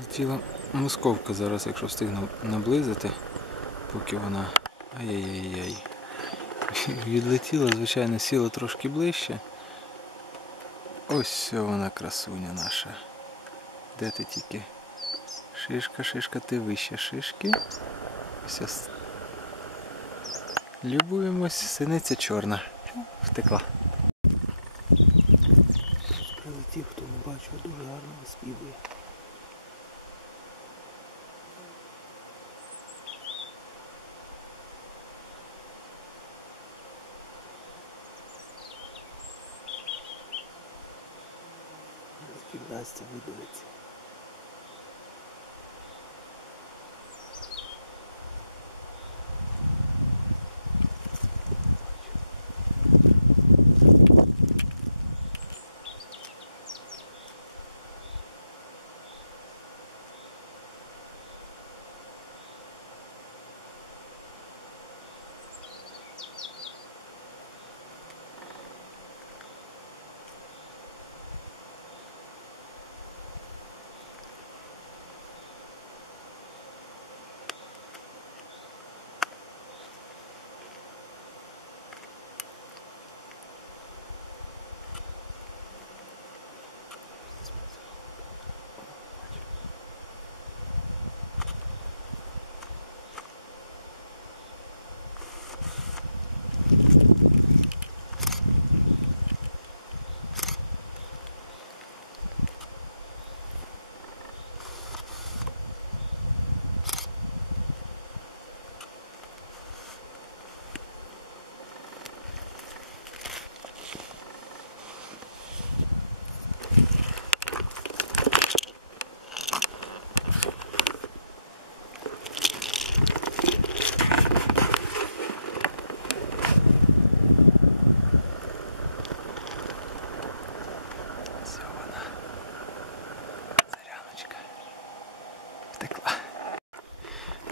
Летіла московка зараз, якщо встигну наблизити, поки вона. Ай-яй-яй-яй. Відлетіла, звичайно, сіла трошки ближче. Ось вона красуня наша. Де ти тільки? Шишка, шишка, ти вище шишки. С- Любуємось, синиця чорна. Втекла. Прилетів, хто не бачив, дуже гарно виспівує. Вдасться видавиться. Все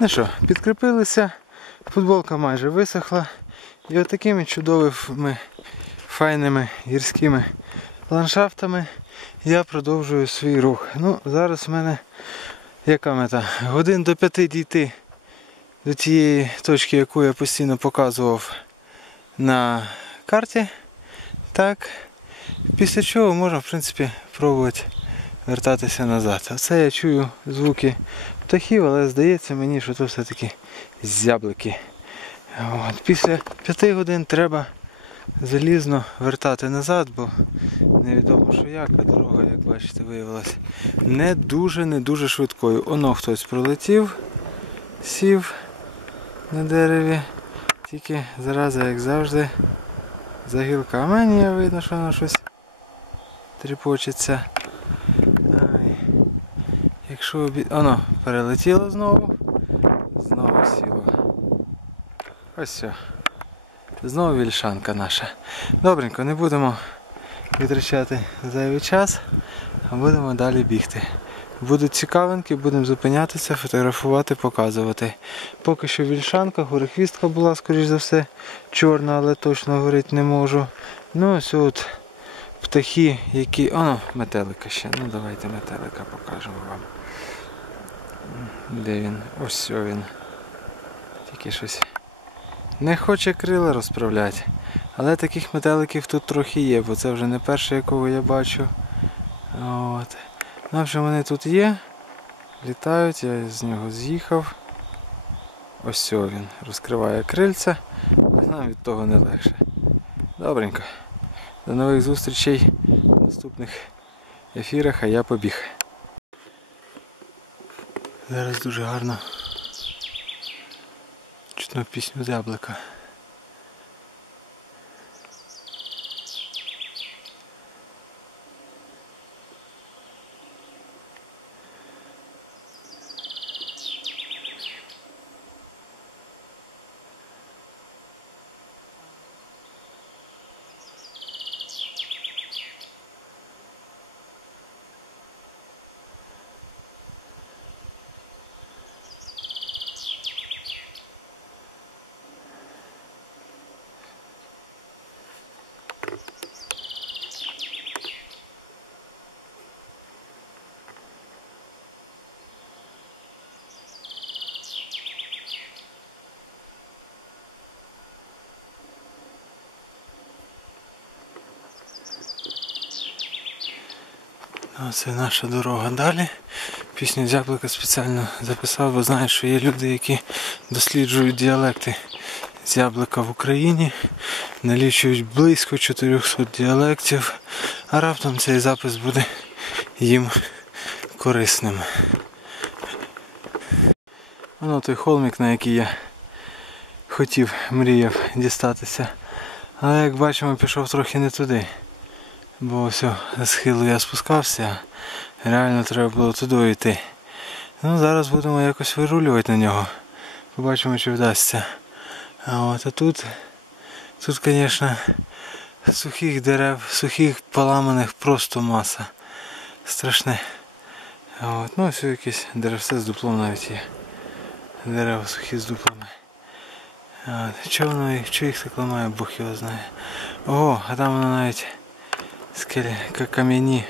Ну що, підкріпилися, футболка майже висохла. І отакими чудовими, файними гірськими ландшафтами я продовжую свій рух. Ну, зараз в мене яка мета? Годин до п'яти дійти до тієї точки, яку я постійно показував на карті. Так. Після чого можна, в принципі, пробувати вертатися назад. Оце я чую звуки птахів, але здається мені, що це все-таки зяблики. От. Після п'яти годин треба залізно вертати назад, бо невідомо що як, а дорога, як бачите, виявилася не дуже, не дуже швидкою. Оно хтось пролетів, сів на дереві, тільки зараза, як завжди, за гілками ні, видно, що воно щось тріпочеться. Якщо обі... Оно, перелетіло знову. Знову сіло. Ось все. Знову вільшанка наша. Добренько, не будемо витрачати зайвий час, а будемо далі бігти. Будуть цікавинки, будемо зупинятися, фотографувати, показувати. Поки що вільшанка, горехвістка була, скоріш за все, чорна, але точно говорити не можу. Ну ось от птахи, які... О, метелика ще. Ну давайте метелика покажемо вам. Де він? Ось він. Тільки щось не хоче крила розправляти. Але таких метеликів тут трохи є, бо це вже не перший, якого я бачу. От. Ну, в общем, вони тут є. Літають, я з нього з'їхав. Ось він розкриває крильця, але нам від того не легше. Добренько. До нових зустрічей в наступних ефірах, а я побіг. Зараз дуже гарно чутно пісню зяблика. Це наша дорога далі. Пісню Зяблика спеціально записав, бо знаю, що є люди, які досліджують діалекти зяблика в Україні, налічують близько 400 діалектів, а раптом цей запис буде їм корисним. Воно той холмик, на який я хотів, мріяв дістатися. Але як бачимо, пішов трохи не туди. Бо з схилу я спускався, реально треба було туди йти. Ну, зараз будемо якось вирулювати на нього. Побачимо, чи вдасться. А от а тут, тут, звісно, сухих дерев, сухих поламаних просто маса. Страшне. А от, ну все якесь деревце з дуплом навіть є. Дерева сухі з дуплами. От, чого воно чого їх так ламає, Бог його знає. Ого, а там воно навіть скелі, кам'яні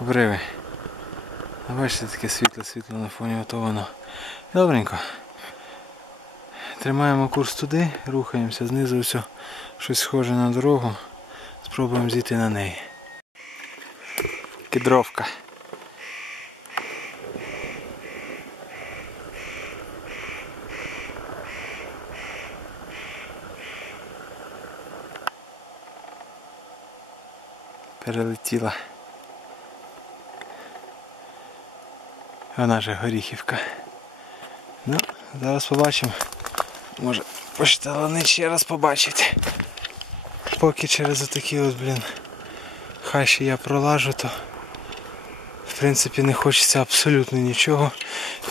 обриви. Бачите, таке світло-світло на фоні, ото воно. Добренько. Тримаємо курс туди, рухаємося, знизу все щось схоже на дорогу. Спробуємо зійти на неї. Кедровка. Перелетіла. Вона же горіхівка. Ну, зараз побачимо. Може пошталани ще раз побачити. Поки через отакі от, блін, хащі я пролажу, то в принципі не хочеться абсолютно нічого.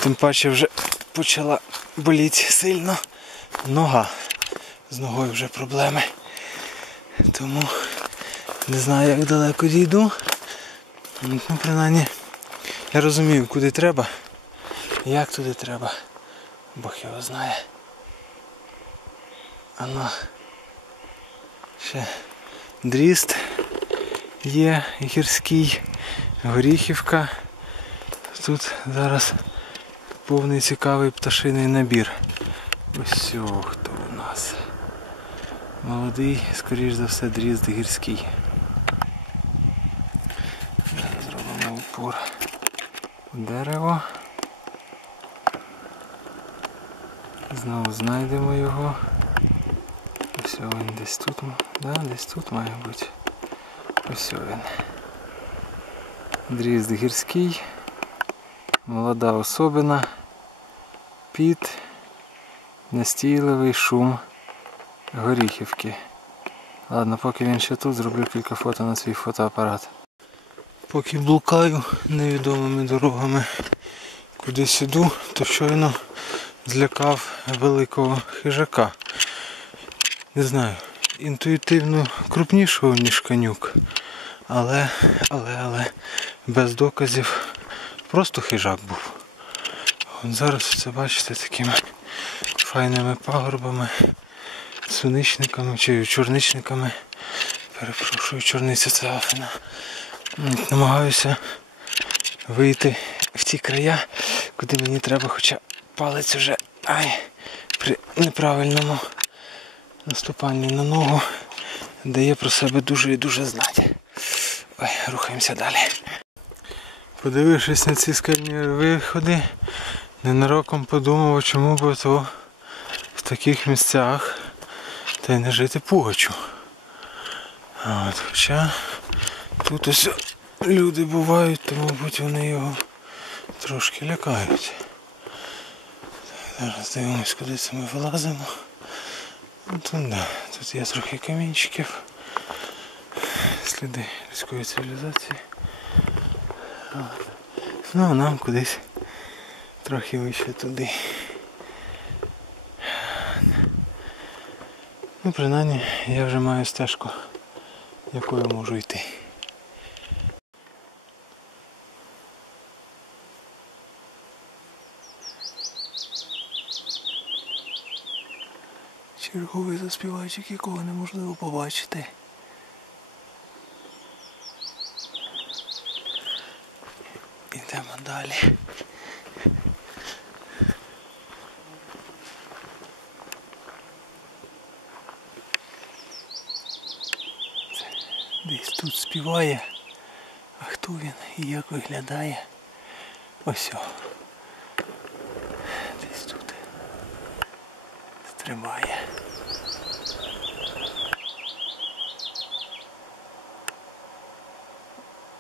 Тим паче вже почала боліти сильно. Нога. З ногою вже проблеми. Тому не знаю як далеко дійду. Ну, принаймні я розумію куди треба. Як туди треба. Бог його знає. Ано ще дріст є гірський, горіхівка. Тут зараз повний цікавий пташиний набір. Ось хто у нас. Молодий, скоріш за все, дрізд гірський. Зараз зробимо упор у дерево. Знову знайдемо його. Ось він десь тут. Да, десь тут має бути. Ось він. Дрізд гірський. Молода особина. Під настійливий шум горіхівки. Ладно, поки він ще тут, зроблю кілька фото на свій фотоапарат. Поки блукаю невідомими дорогами кудись іду, то щойно злякав великого хижака. Не знаю, інтуїтивно крупнішого, ніж конюк. Але, але, але без доказів просто хижак був. От зараз це бачите такими файними пагорбами, суничниками чи чорничниками. Перепрошую, чорниця це афіна. Намагаюся вийти в ті края, куди мені треба, хоча палець уже ай, при неправильному наступанні на ногу дає про себе дуже і дуже знати. Ой, рухаємося далі. Подивившись на ці скальні виходи, ненароком подумав, чому б то в таких місцях та й не жити пугачу. От, Хоча тут ось люди бувають, то мабуть вони його трошки лякають. Зараз дивимось, куди це ми вилазимо. Ну, тут, да, тут є трохи камінчиків. Сліди людської цивілізації. Ну а нам кудись трохи вище туди. Ну, принаймні я вже маю стежку, якою можу йти. Черговий заспівайчик, якого неможливо побачити. Ідемо далі. Десь тут співає, а хто він і як виглядає. Ось. о. Десь тут. Стрибає.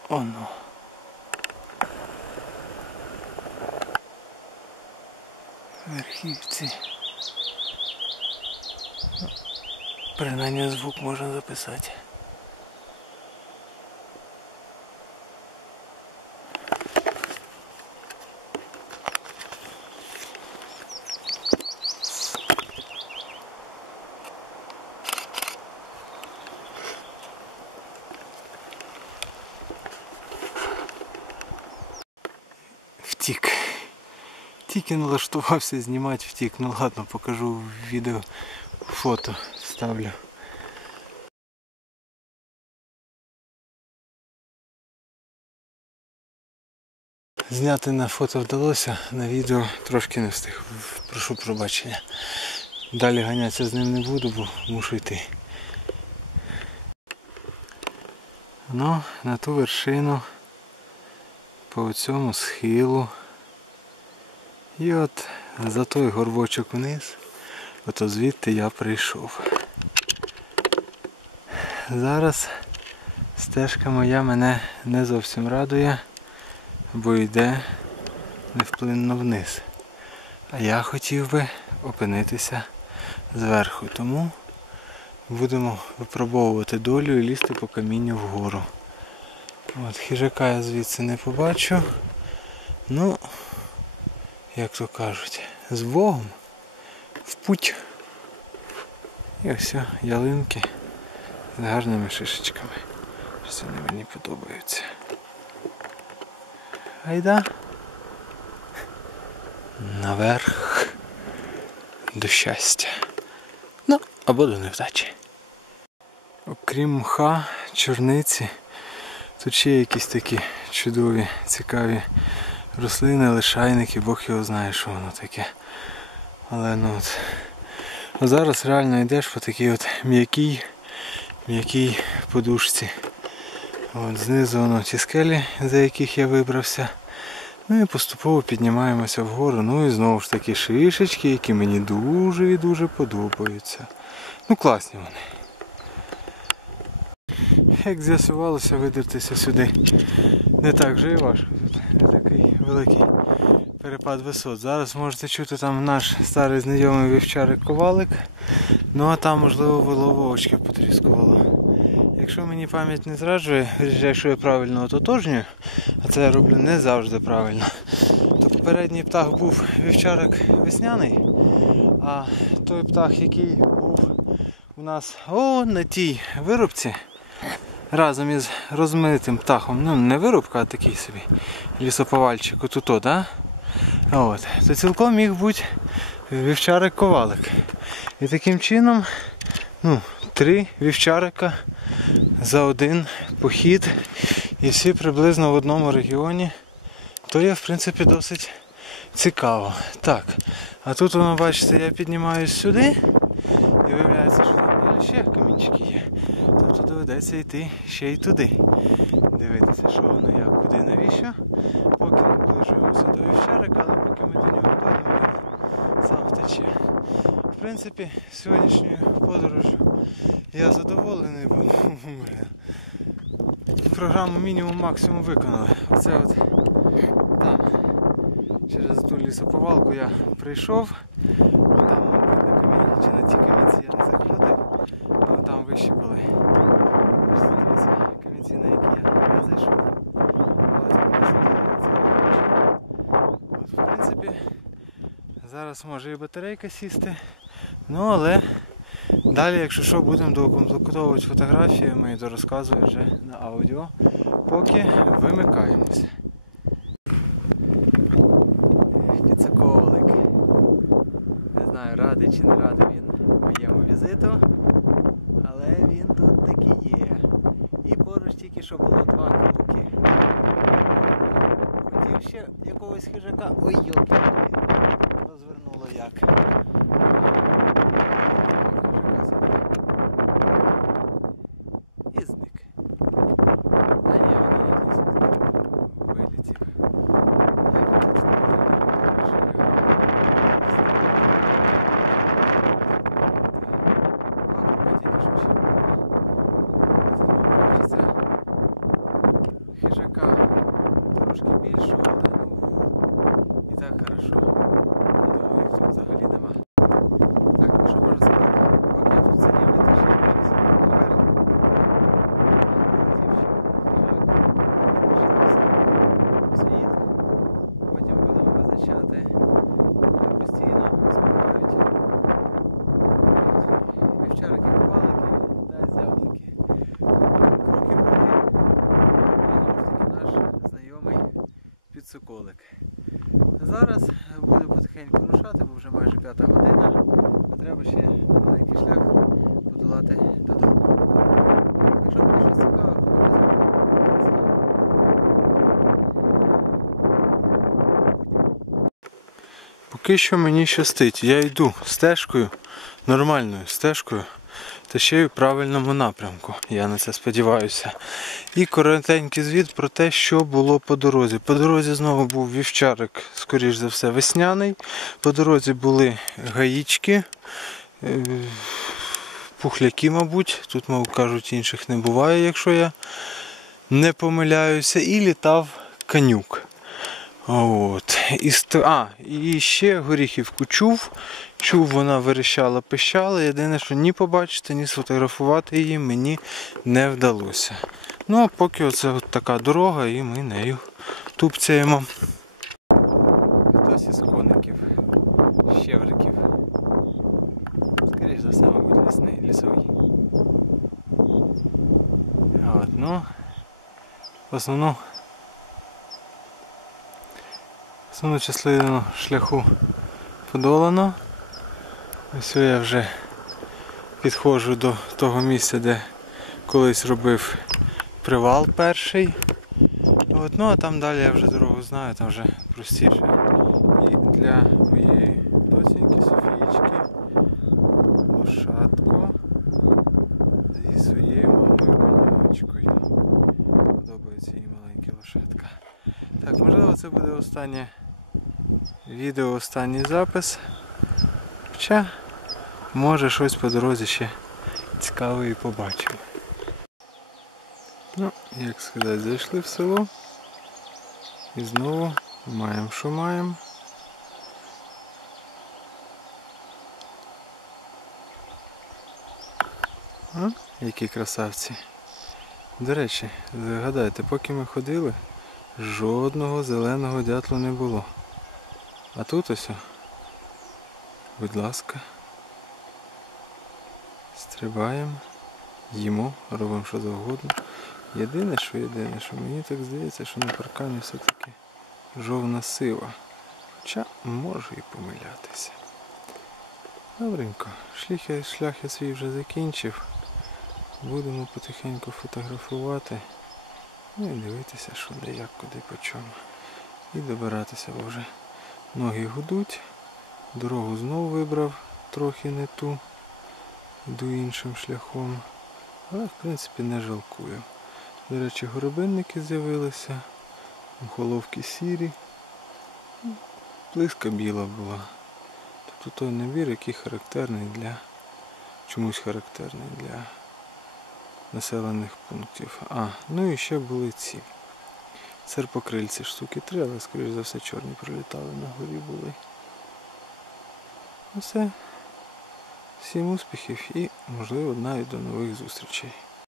Оно. Верхівці. Принаймні звук можна записати. Втік. Тільки налаштувався знімати втік. Ну ладно, покажу відео, фото ставлю. Зняти на фото вдалося, на відео трошки не встиг. Прошу пробачення. Далі ганятися з ним не буду, бо мушу йти. Ну, на ту вершину по цьому схилу. І от за той горбочок вниз, ото звідти я прийшов. Зараз стежка моя мене не зовсім радує, бо йде невплинно вниз. А я хотів би опинитися зверху, тому будемо випробовувати долю і лізти по камінню вгору. От, хижака я звідси не побачу. Ну, як то кажуть, з Богом в путь. І ось ялинки з гарними шишечками. Щось вони мені подобаються. Айда. Наверх до щастя. Ну, або до невдачі. Окрім мха, чорниці, тут ще якісь такі чудові, цікаві рослини, лишайники, Бог його знає, що воно таке. Але ну от. А зараз реально йдеш по такій от м'якій, м'якій подушці. От Знизу воно ті скелі, за яких я вибрався. Ну і поступово піднімаємося вгору. Ну і знову ж таки шишечки, які мені дуже і дуже подобаються. Ну класні вони. Як з'ясувалося, видертися сюди не так вже і важко. Тут такий великий перепад висот. Зараз можете чути там наш старий знайомий вівчарик ковалик. Ну а там можливо виловочки потріскувало. Якщо мені пам'ять не зраджує, якщо я правильно ототожнюю, а це я роблю не завжди правильно, то попередній птах був вівчарик весняний, а той птах, який був у нас о, на тій вирубці, разом із розмитим птахом, ну не вирубка, а такий собі лісоповальчик, отуто, да? От, то цілком міг бути вівчарик ковалик. І таким чином ну, три вівчарика за один похід і всі приблизно в одному регіоні, то є в принципі досить цікаво. Так, а тут воно, бачите, я піднімаюсь сюди і виявляється, що там далі ще камінчики є. Доведеться йти ще й туди. Дивитися, що воно, як, куди, навіщо. Поки наближуємося до вівчарика, але поки ми до нього дойдемо, він сам втече. В принципі, сьогоднішньою подорожю я задоволений, бо ну, програму мінімум максимум виконали. Оце от там через ту лісоповалку я прийшов. Там, мабуть, на камінь чи на ті камінці я не заходив, але там вищі були. Ось тут, Дивіться, камінці, на які я не зайшов. Але тут можна От, в принципі, може і батарейка сісти. Ну але далі, якщо що, будемо доукомплектовувати фотографіями і дорозказувати вже на аудіо, поки вимикаємося. Піцаковик. Не знаю, радий чи не радий він моєму візиту, але він тут таки є. І поруч тільки що було два кроки. Хотів ще якогось хижака. Ой, йолки. Розвернуло як. Кричати. Постійно співають. Вівчарки ковалики та зяблики. Кроки були. Знову ж таки наш знайомий підсоколик. Зараз буду потихеньку рушати, бо вже майже п'ята година. А треба ще маленький шлях подолати додому. Якщо буде щось цікаве, по дорозі будемо дивитися. Поки що мені щастить. Я йду стежкою, нормальною стежкою, та ще й у правильному напрямку. Я на це сподіваюся. І коротенький звіт про те, що було по дорозі. По дорозі знову був вівчарик, скоріш за все, весняний. По дорозі були гаїчки, е, пухляки, мабуть. Тут, мов кажуть, інших не буває, якщо я не помиляюся. І літав канюк. От. І, а, і ще горіхівку чув. Чув, вона верещала, пищала. Єдине, що ні побачити, ні сфотографувати її мені не вдалося. Ну, а поки оце от така дорога, і ми нею тупцяємо. Хтось із коників, щевриків. Скоріше за все, мабуть, лісний, лісовий. От, ну, в основному Основну частину шляху подолано. Ось я вже підходжу до того місця, де колись робив привал перший. От, ну а там далі я вже дорогу знаю, там вже простіше. І для моєї доченьки Софієчки лошадко зі своєю мамою конячкою. Подобається їй маленька лошадка. Так, можливо, це буде останнє відео, останній запис. Хоча, може щось по дорозі ще цікаве і побачимо. Ну, як сказати, зайшли в село. І знову маємо, що маємо. А, які красавці. До речі, згадайте, поки ми ходили, жодного зеленого дятлу не було. А тут ось, будь ласка, стрибаємо, їмо, робимо що завгодно. Єдине, що єдине, що мені так здається, що на паркані все-таки жовна сива. Хоча можу і помилятися. Добренько, шлях я, шлях я свій вже закінчив. Будемо потихеньку фотографувати. Ну і дивитися, що де як, куди по чому. І добиратися, бо ноги гудуть. Дорогу знову вибрав трохи не ту. Йду іншим шляхом. Але в принципі не жалкую. До речі, горобинники з'явилися, мухоловки сірі. Плиска біла була. Тобто той набір, який характерний для чомусь характерний для населених пунктів. А, ну і ще були ці. Серпокрильці штуки три, але скоріш за все чорні прилітали на горі були. Ну все. Всім успіхів і можливо навіть до нових зустрічей.